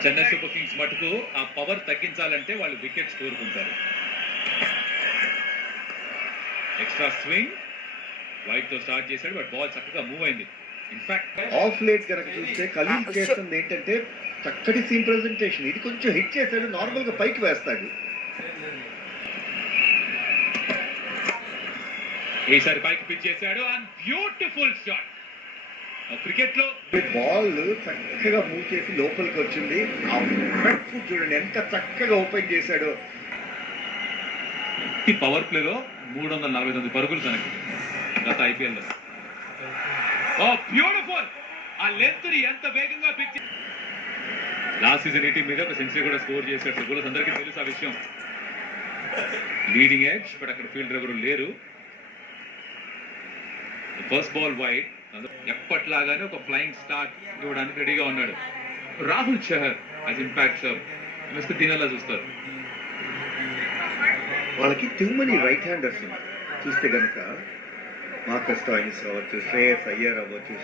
Chennai super Kings మటుకు ఆ power తగ్గించాలంటే వాళ్ళు వికెట్స్ కోరుకుంటారు. ఎక్స్ట్రా స్వింగ్ వైట్ తో స్టార్ట్ చేశాడు, బట్ బాల్ చక్కగా మూవ్ అయింది. ఇన్ఫాక్ట్ ఆఫ్ లేట్ కనుక చూస్తే ఖలీల్ చేస్తుంది ఏంటంటే చక్కటి సీన్ ప్రెజెంటేషన్. ఇది కొంచెం హిట్ చేశాడు, నార్మల్ గా పైకి వేస్తాడు. ఈసారి పైకి పిచ్ చేశాడు అండ్ బ్యూటిఫుల్ షాట్. క్రికెట్ లో బాల్ చక్కగా మూవ్ చేసి లోపలికి వచ్చింది. ఆ ఫ్రంట్ ఫుట్ చూడండి ఎంత చక్కగా ఓపెన్ చేశాడు. ఈ పవర్ ప్లే లో 349 పరుగులు తనకి గత ఐపీఎల్ లో. ఓ బ్యూటిఫుల్! ఆ లెంత్ ని ఎంత వేగంగా పిచ్. లాస్ట్ సీజన్ 18 మీద ఒక సెంచరీ కూడా స్కోర్ చేశాడు. కూడా అందరికీ తెలుసు ఆ విషయం. లీడింగ్ ఎడ్జ్, బట్ అక్కడ ఫీల్డర్ ఎవరు లేరు. ఫస్ట్ బాల్ వైడ్, ఎప్పట్లాగానే ఒక ఫ్లయింగ్ స్టార్ట్ ఇవ్వడానికి రెడీగా ఉన్నాడు. Rahul Chahar as impact sub mister దీనిలా చూస్తారు. వాళ్ళకి టూ మనీ రైట్ హ్యాండర్స్ చూస్తే కనుక మార్కస్ స్టాయినిస్ అవ్వచ్చు, శ్రేయస్ అయ్యర్ అవ్వచ్చు,